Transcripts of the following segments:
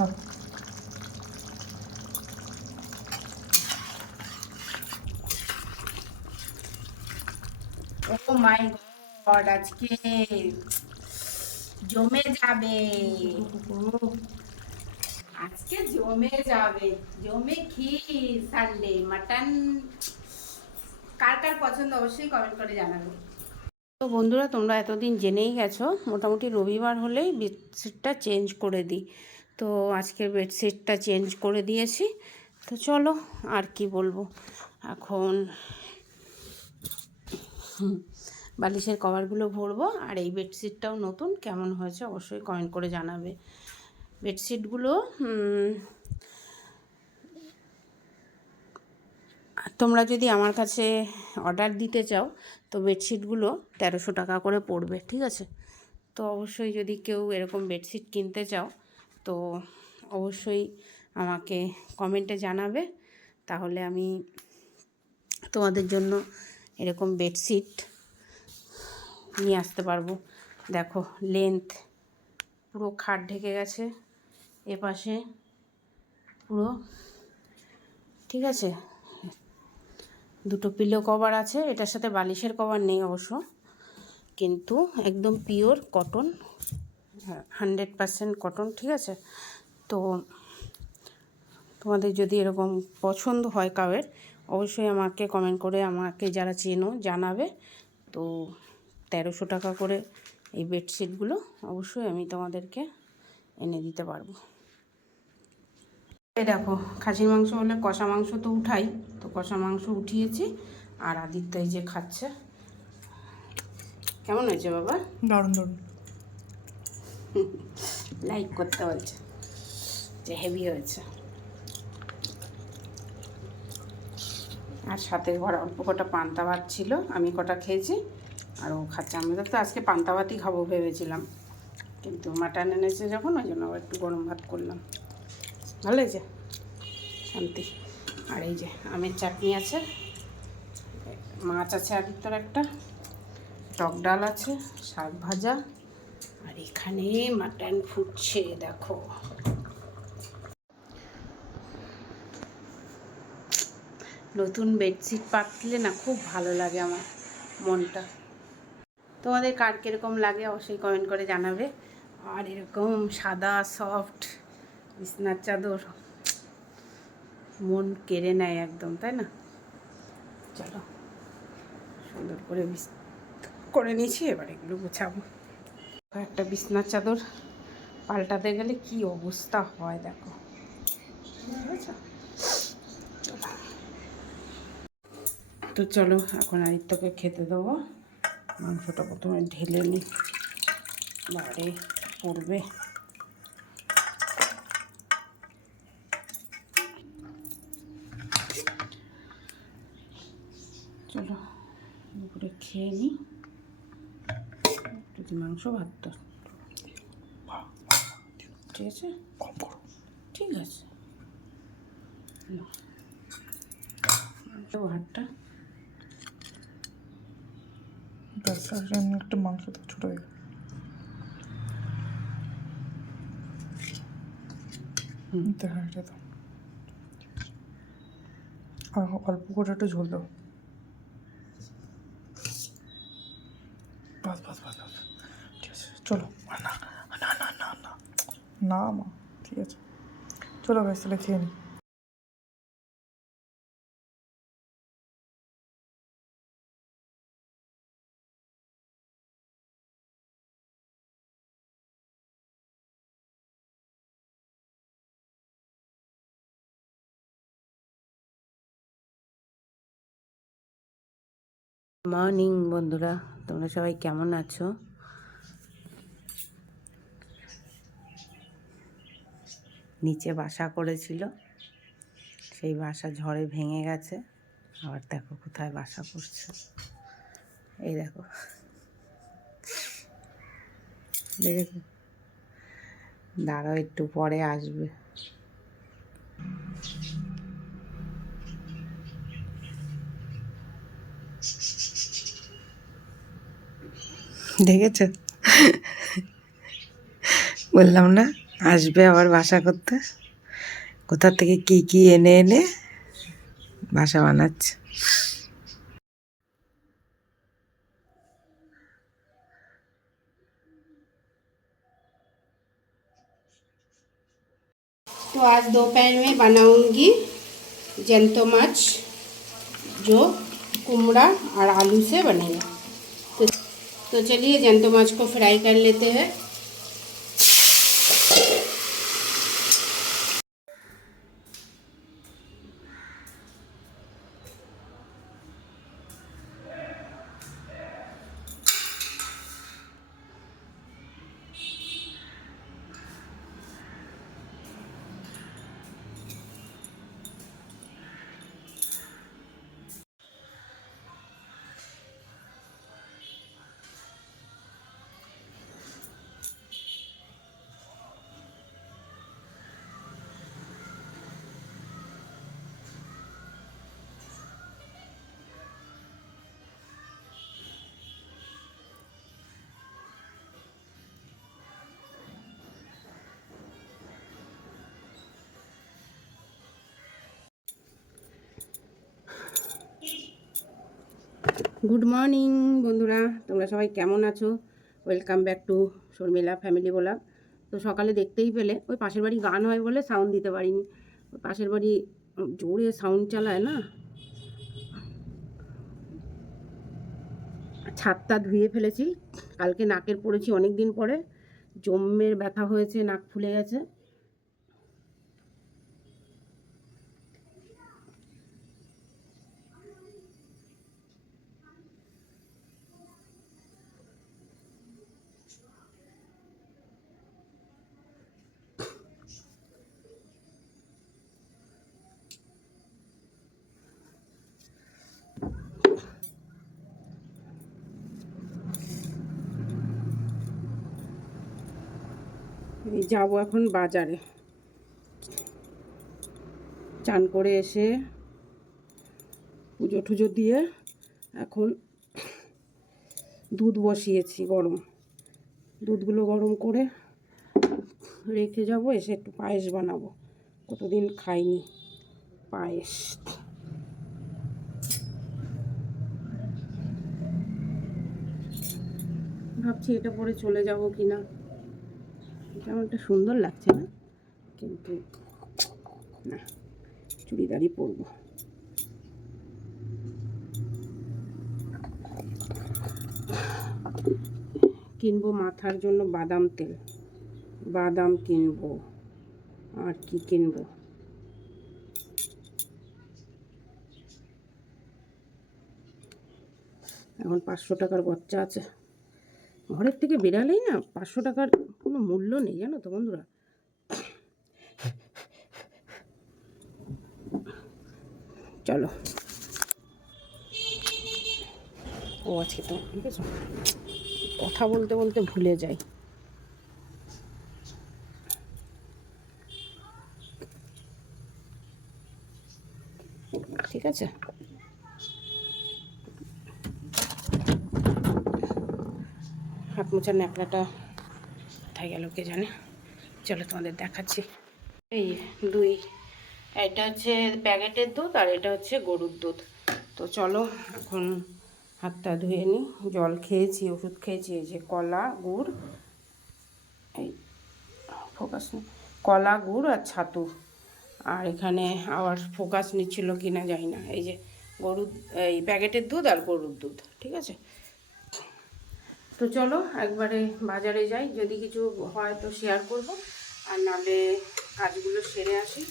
থাক ও মাই গড আজকে জমে যাবে আজকে জমে যাবে জমে ক্ষীর সানডে মাটন কার কার পছন্দ? অবশ্যই কমেন্ট করে জানাবে। তো বন্ধুরা তোমরা এতদিন জেনেই গেছো মোটামুটি রবিবার হলেই বেডশিটটা চেঞ্জ করে দিই। তো আজকের বেডশিটটা চেঞ্জ করে দিয়েছি। তো চলো আর কি বলব? এখন বালিশের কভারগুলো ভরবো আর এই বেডশিটটাও নতুন। কেমন হয়েছে অবশ্যই কমেন্ট করে জানাবে। বেডশিটগুলো তোমরা যদি আমার কাছে অর্ডার দিতে চাও, তো বেডশিটগুলো তেরোশো টাকা করে পড়বে, ঠিক আছে? তো অবশ্যই যদি কেউ এরকম বেডশিট কিনতে চাও তো অবশ্যই আমাকে কমেন্টে জানাবে। তাহলে আমি তোমাদের জন্য এরকম বেডশিট নিয়ে আসতে পারব। দেখো লেন্থ পুরো খাট ঢেকে গেছে এপাশে, পুরো। ঠিক আছে? দুটো পিলো কভার আছে, এটার সাথে বালিশের কভার নেই অবশ্য। কিন্তু একদম pure cotton hundred percent cotton ঠিক আছে? তো তোমাদের যদি এরকম পছন্দ হয় কাউয়ের অবশ্যই আমাকে কমেন্ট করে আমাকে যারা চেনো জানাবে। তো তেরোশো টাকা করে এই বেডশিটগুলো অবশ্যই আমি তোমাদেরকে এনে দিতে পারব। এই দেখো, খাসির মাংস হলে কষা মাংস তো উঠাই, তো কষা মাংস উঠিয়েছি, আর আদিত্য এই যে খাচ্ছে। কেমন হয়েছে বাবা? দারুণ দারুণ। লাইক করতে বলছে। যে হেভি হয়েছে। আর সাথে ঘর অল্প কটা পান্তা ভাত ছিল, আমি কটা খেয়েছি। আর ও খাচ্ছে। আমাদের তো আজকে পান্তা ভাতই খাব ভেবেছিলাম। কিন্তু মাটন এনেছে যখন, ওই জন্য আবার একটু গরম ভাত করলাম। ভালো হয়েছে শান্তি। আর এই যে আমের চাটনি আছে। মাছ আছে আদিত্যর একটা। টক ডাল আছে, শাক ভাজা। আর এখানে মাটন ফুটছে, দেখো। নতুন বেডশিট পাতলে না খুব ভালো লাগে আমার মনটা। তোমাদের কার কীরকম লাগে অবশ্যই কমেন্ট করে জানাবে। আর এরকম সাদা সফট বিছনার চাদর, মন কেড়ে নেয় একদম, তাই না? চলো, সুন্দর করে করে নিয়েছি, এবার এগুলো গোছাবো। একটা বিছনার চাদর পাল্টাতে গেলে কি অবস্থা হয়, দেখো। তো চলো, এখন আদিত্যকে খেতে দেবো। মাংসটা প্রথমে ঢেলে নিই বাড়ি পড়বে। চলো, দুপুরে খেয়ে নিই যদি মাংস ভাত ঠিক আছে? ঠিক আছে। ভাতটা। একটা মাংস তো ছোটো হয়ে গেল। দেখা এটা তো আর অল্প করে একটু ঝোল দাও বাস বাস বাস বাস ঠিক আছে চলো। না না না না না মা, ঠিক আছে। চলো ব্যাস তাহলে খেয়ে নিই মর্নিং বন্ধুরা। তোমরা সবাই কেমন আছো? নিচে বাসা করেছিল। সেই বাসা ঝড়ে ভেঙে গেছে। আবার দেখো কোথায় বাসা করছে। এই দেখো। দেখেছ দাঁড়াও, একটু পরে আসবে। দেখেছ? বললাম না? আসবে আবার বাসা করতে কোথা থেকে কি কি এনে এনে বাসা বানাচ্ছে तो आज दोपहर में बनाऊंगी जंतो माछ जो कुमड़ा और आलू से बनेगा तो तो चलिए जंतो माछ को फ्राई कर लेते हैं গুড মর্নিং বন্ধুরা। তোমরা সবাই কেমন আছো? Welcome back to Sharmila family বলা। তো সকালে দেখতেই পেলে, ওই পাশের বাড়ি গান হয় বলে সাউন্ড দিতে পারিনি। ওই পাশের বাড়ি জোরে সাউন্ড চালায় না। ছাদটা ধুয়ে ফেলেছি। কালকে নাকের পড়েছি অনেক দিন পরে। জম্মের ব্যথা হয়েছে, নাক ফুলে গেছে। যাব এখন বাজারে। চান করে এসে পুজো টুজো দিয়ে এখন দুধ বসিয়েছি গরম। দুধগুলো গরম করে রেখে যাব, এসে একটু পায়েস বানাবো। কতদিন খাইনি, পায়েস। ভাবছি এটা পরে চলে যাব কি না কেমনটা সুন্দর লাগছে না, কিন্তু না, চুড়িদারই পরবো। কিনবো মাথার জন্য বাদাম তেল, বাদাম কিনবো, আর কি কিনবো? এখন পাঁচশো টাকার বাচ্চা আছে। ঘরের থেকে বেরালেই না পাঁচশো টাকার কোনো মূল্য নেই, জানো তো বন্ধুরা। চলো। ও আজকে তো, ঠিক আছে? কথা বলতে বলতে ভুলে যাই। ঠিক আছে? মোছার ন্যাকড়াটা কোথায় গেল কে জানে। চলো তোমাদের দেখাচ্ছি। এই দুই, এটা হচ্ছে প্যাকেটের দুধ আর এটা হচ্ছে গরুর দুধ। তো চলো এখন হাতটা ধুয়ে নিই। জল খেয়েছি, ওষুধ খেয়েছি, এই যে কলা, গুড়, এই ফোকাস কলা, গুড় আর ছাতু। আর এখানে আবার ফোকাস নিচ্ছিল কি না জানি না। এই যে গরুর, এই প্যাকেটের দুধ আর গরুর দুধ, ঠিক আছে? তো চলো একবারে বাজারে যাই, যদি কিছু হয় তো শেয়ার করব। আর নাহলে কাজগুলো সেরে আসি।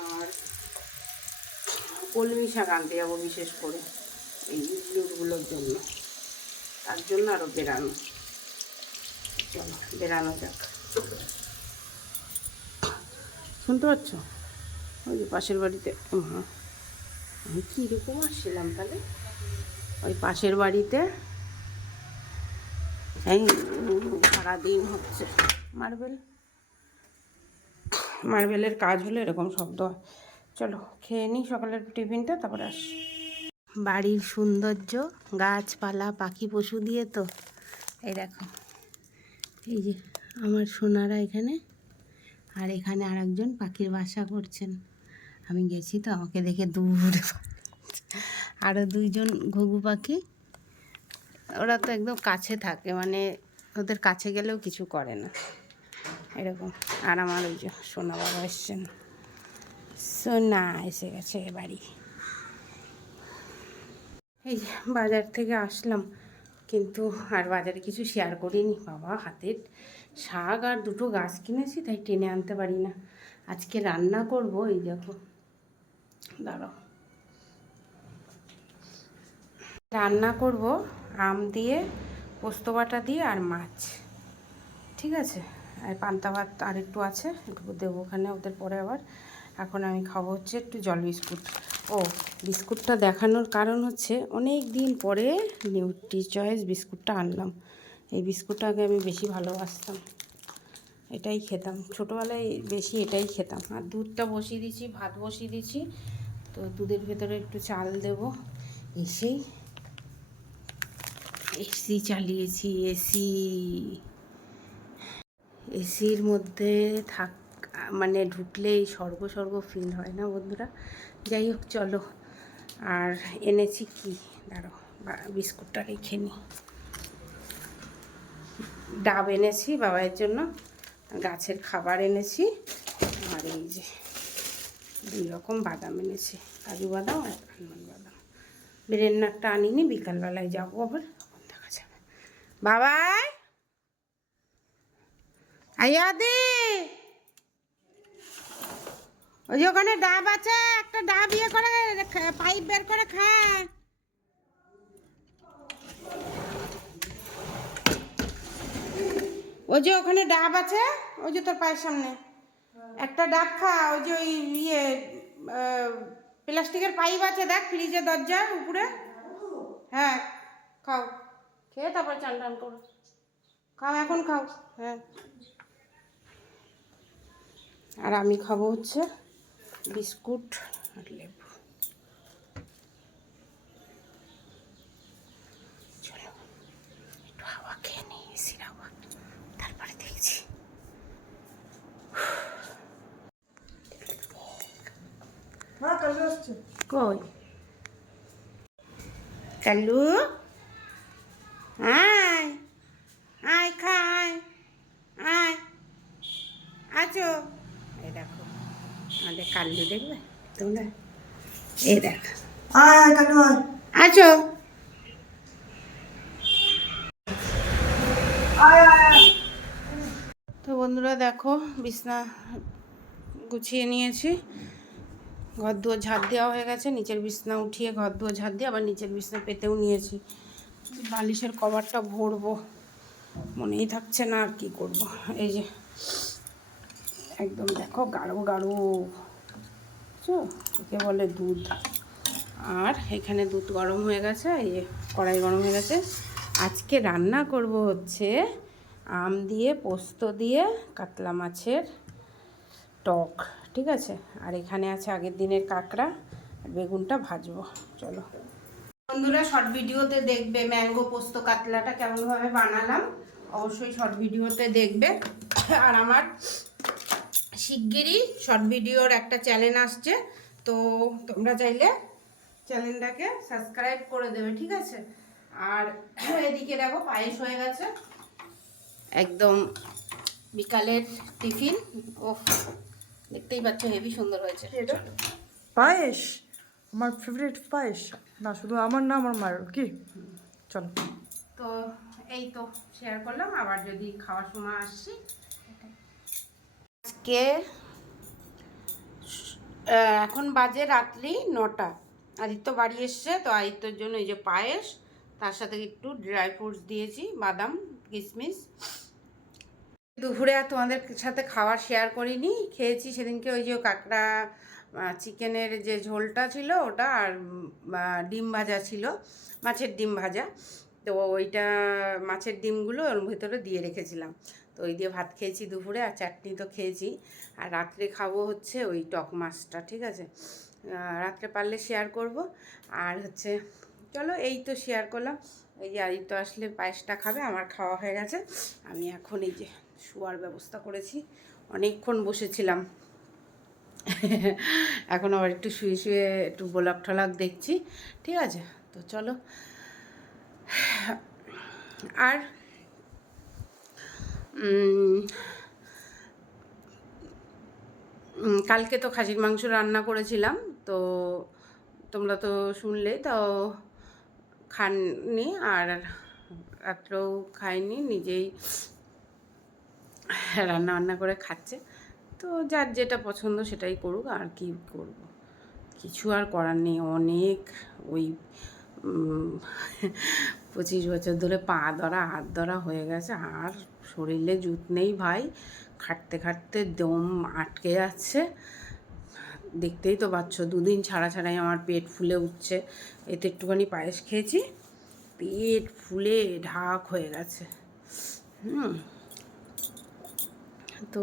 আর কলমি শাক আনতে যাব বিশেষ করে, এই ইনক্লুডগুলোর জন্য। তার জন্য আরও বেরানো চলো বেরানো যাক। শুনতে পাচ্ছ? ওই যে পাশের বাড়িতে আমি কীরকম আসছিলাম তাহলে? ওই পাশের বাড়িতে এই, সারাদিন হচ্ছে। মার্বেল। মার্বেলের কাজ হলে এরকম শব্দ। হয় চলো, খেয়ে নিই সকালের টিফিনটা, তারপরে আস। বাড়ির সৌন্দর্য, গাছপালা, পাখি, পশু দিয়ে তো। এই দেখো, এই যে আমার সোনারা এখানে, আর এখানে আর একজন পাখির বাসা করছেন। আমি গেছি তো, আমাকে দেখে দূরে আরও দুইজন ঘুঘু পাখি। ওরা তো একদম কাছে থাকে মানে ওদের কাছে গেলেও কিছু করে না। এরকম। আর আমার ওই যে সোনা বাবা এসছেন। সোনা এসে গেছে বাড়ি। এই বাজার থেকে আসলাম, কিন্তু আর বাজারে কিছু শেয়ার করিনি। বাবা হাতের শাক আর দুটো গাছ কিনেছি, তাই টেনে আনতে পারি না। আজকে রান্না করব, এই দেখো। দাঁড়াও। রান্না করব আম দিয়ে, পোস্ত বাটা দিয়ে আর মাছ। ঠিক আছে? আর পান্তা ভাত আর একটু আছে, একটু দেবো ওখানে, ওদের পরে আবার। এখন আমি খাব হচ্ছে একটু জল বিস্কুট। ও, বিস্কুটটা দেখানোর কারণ হচ্ছে অনেক দিন পরে নিউট্রি চয়েস বিস্কুটটা আনলাম। এই বিস্কুটটা আগে আমি বেশি ভালোবাসতাম। এটাই খেতাম। ছোটোবেলায় বেশি এটাই খেতাম। আর দুধটা বসিয়ে দিয়েছি, ভাত বসিয়ে দিয়েছি। তো দুধের ভেতরে একটু চাল দেব। এসেই এসি চালিয়েছি, এসি। এসির মধ্যে থাক মানে ঢুকলেই স্বর্গ স্বর্গ ফিল হয় না বন্ধুরা? যাই হোক, চলো। আর এনেছি কি? দাঁড়ো বিস্কুটটা রেখে নিই ডাব এনেছি বাবাইয়ের জন্য, গাছের খাবার এনেছি, আর এই যে দুই রকম বাদাম এনেছি। কাজু বাদাম আর আলমন্ড বাদাম। বেরেন্নারটা আনিনি, বিকালবেলায় যাব আবার। বাবাই আয়াদি ওই যে ওখানে ডাব আছে, একটা ডাব ইয়ে করে পাইপ বের করে খা। ওই যে ওখানে ডাব আছে, ওই যে তোর পায়ের সামনে। একটা ডাব খা, ওই যে ওই ইয়ে প্লাস্টিকের পাইপ আছে, দেখ ফ্রিজের দরজা উপরে। হ্যাঁ খাও। খেয়ে তারপর চান টান করো। খাও এখন খাও। হ্যাঁ। আর আমি খাব হচ্ছে বিস্কুট আর লেবু। চলো একটু হাওয়া খেয়ে নিই এসির হাওয়া। তারপরে দেখছি। কই? কালু? আয় আয় খায় আয় আছো? এই দেখো আমাদের কাল্লু দেখবে? তোমরা? এই দেখ। আয় কালু আয় আছো? তো বন্ধুরা দেখো বিছনা গুছিয়ে নিয়েছি। ঘর দুয়ার ঝাড় দেওয়া হয়ে গেছে নিচের বিছনা উঠিয়ে ঘর দুয়ার ঝাড় দিয়ে আবার নিচের বিছনা পেতেও নিয়েছি। বালিশের কভারটা ভরবো। মনেই থাকছে না আর কি করব। এই যে, একদম দেখো গাঢ় গাঢ়। বুঝছ? একে বলে দুধ। আর এখানে দুধ গরম হয়ে গেছে, এই কড়াই গরম হয়ে গেছে। আজকে রান্না করব হচ্ছে আম দিয়ে, পোস্ত দিয়ে, কাতলা মাছের টক, ঠিক আছে? আর এখানে আছে আগের দিনের কাঁকড়া বেগুনটা ভাজবো। চলো। বন্ধুরা শর্ট ভিডিওতে দেখবে ম্যাঙ্গো পোস্ত কাতলাটা কেমনভাবে বানালাম। অবশ্যই শর্ট ভিডিওতে দেখবে। আর আমার শিগগিরই শর্ট ভিডিওর একটা চ্যানেল আসছে। তো তোমরা চাইলে চ্যানেলটাকে সাবস্ক্রাইব করে দেবে ঠিক আছে? আর এদিকে দেখো পায়েস হয়ে গেছে। একদম বিকালের টিফিন। ও দেখতেই পাচ্ছ হেভি সুন্দর হয়েছে। পায়েস? আমার ফেভারিট পায়েস। না, শুধু আমার না, আমার মায়ের। কি? চলো। তো এই তো শেয়ার করলাম। আবার যদি খাওয়ার সময় আসছি আজকে এখন বাজে রাত্রি নটা। আদিত্য বাড়ি এসছে, তো আদিত্যর জন্য এই যে পায়েস, তার সাথে একটু ড্রাই ফ্রুটস দিয়েছি, বাদাম কিশমিশ দুপুরে আর তোমাদের সাথে খাবার শেয়ার করিনি। খেয়েছি সেদিনকে ওই যে কাঁকড়া চিকেনের যে ঝোলটা ছিল ওটা আর ডিম ভাজা ছিল, মাছের ডিম ভাজা। তো ওইটা মাছের ডিমগুলো ওর ভেতরে দিয়ে রেখেছিলাম। তো ওই দিয়ে ভাত খেয়েছি দুপুরে আর চাটনি তো খেয়েছি। আর রাত্রে খাব হচ্ছে ওই টক মাছটা, ঠিক আছে? রাত্রে পারলে শেয়ার করব। আর হচ্ছে, চলো এই তো শেয়ার করলাম। এই যে আদিত্য আসলে পায়েসটা খাবে, আমার খাওয়া হয়ে গেছে। আমি এখন এই যে শোয়ার ব্যবস্থা করেছি। অনেকক্ষণ বসেছিলাম। এখন আবার একটু শুয়ে শুয়ে একটু ব্লক টলাক দেখছি। ঠিক আছে? তো চলো। আর কালকে তো খাসির মাংস রান্না করেছিলাম, তো তোমরা তো শুনলে, তো খাননি আর রাত্রেও খাইনি, নিজেই রান্না বান্না করে খাচ্ছে। তো যার যেটা পছন্দ সেটাই করুক, আর কি করব। কিছু আর করার নেই। অনেক ওই পঁচিশ বছর ধরে পা ধরা, হাত ধরা হয়ে গেছে। আর শরীরে জুত নেই ভাই। খাটতে খাটতে দম আটকে যাচ্ছে। দেখতেই তো পাচ্ছ, দুদিন ছাড়া ছাড়াই আমার পেট ফুলে উঠছে। এতে একটুখানি পায়েস খেয়েছি। পেট ফুলে ঢাক হয়ে গেছে। হুম। তো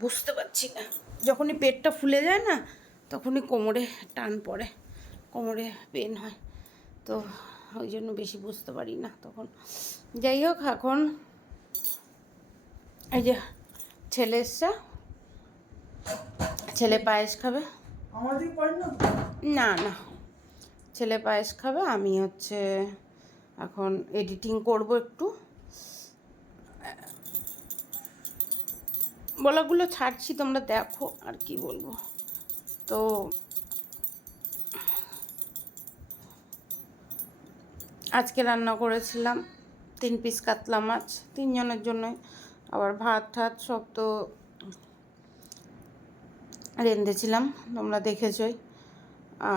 বুঝতে পারছি না। যখনই পেটটা ফুলে যায় না তখনই কোমরে টান পড়ে কোমরে পেন হয়। তো ওই জন্য বেশি বুঝতে পারি না তখন। যাই হোক এখন এই যে ছেলে এসছে। ছেলে পায়েস খাবে। না? না না। ছেলে পায়েস খাবে আমি হচ্ছে এখন এডিটিং করব একটু। বলাগুলো ছাড়ছি, তোমরা দেখো আর কি বলব। তো আজকে রান্না করেছিলাম তিন পিস কাতলা মাছ, তিনজনের জন্যই। আবার ভাত ঠাত সব তো রেঁধেছিলাম, তোমরা দেখেছই।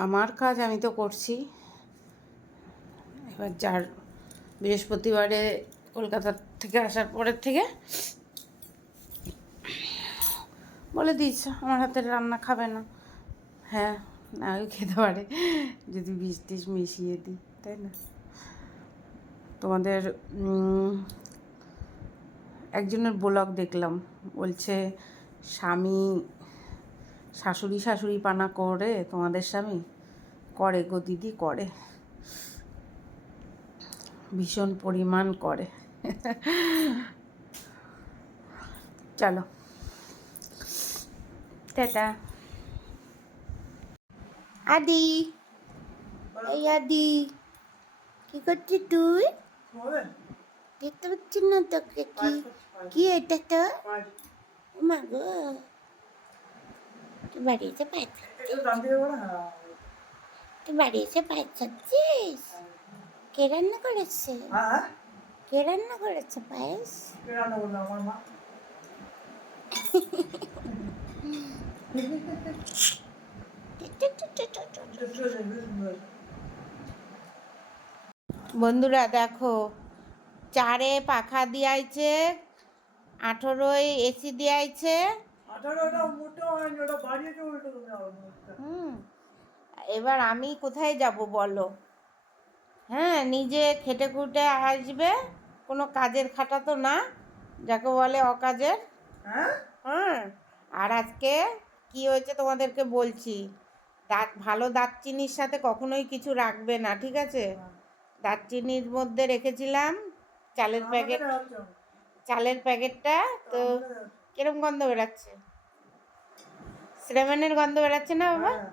আমার কাজ আমি তো করছি। এবার যার বৃহস্পতিবারে কলকাতা থেকে আসার পরের থেকে বলে দিয়েছে, আমার হাতের রান্না খাবে না। হ্যাঁ না খেতে পারে, যদি বিষ টিস মিশিয়ে দিই, তাই না? তোমাদের একজনের ব্লগ দেখলাম, বলছে, স্বামী, শাশুড়ি শাশুড়ি পানা করে, তোমাদের স্বামী করে গো দিদি করে। ভীষণ পরিমাণ করে। চলো। টাটা আদি। এই আদি কি করছিস তুই? দেখতে পাচ্ছি না তোকে কি? কি এটা তো মা গো। তুই বাড়ি এসে হ্যাঁ তুই বাড়ি এসে পায়েস খাচ্ছিস? কে রান্না করেছে? কে রান্না করেছে পায়েস? কে রান্না করল আমার মা? বন্ধুরা দেখো চারে পাখা দিয়াইছে আঠেরোয় এসি দিয়াইছে। হুম এবার আমি কোথায় যাব বলো? হ্যাঁ নিজে খেটে খুটে আসবে কোনো কাজের খাটা তো না যাকে বলে অকাজের। হ্যাঁ? হ্যাঁ আর আজকে কি হয়েছে তোমাদেরকে বলছি? দাঁত ভালো দারচিনির সাথে কখনোই কিছু রাখবে না ঠিক আছে? দারচিনির মধ্যে রেখেছিলাম চালের প্যাকেট। চালের প্যাকেটটা তো। কিরম গন্ধ বেরাচ্ছে শ্রামেনের গন্ধ বেরাচ্ছে না বাবা? হ্যাঁ,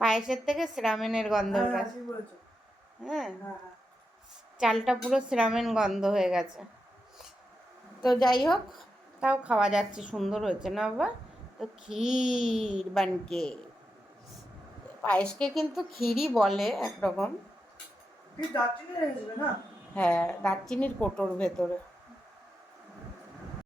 পায়েসের থেকে শ্রামেনের গন্ধ হ্যাঁ, বেরাচ্ছে হ্যাঁ, হ্যাঁ। চালটা পুরো শ্রামেন গন্ধ হয়ে গেছে। তো যাই হোক তাও খাওয়া যাচ্ছে সুন্দর হয়েছে না বাবা? তো ক্ষীর বানকে। পায়েসকে কিন্তু ক্ষীরই বলে একরকম। হ্যাঁ দারচিনির কোটোর ভেতরে।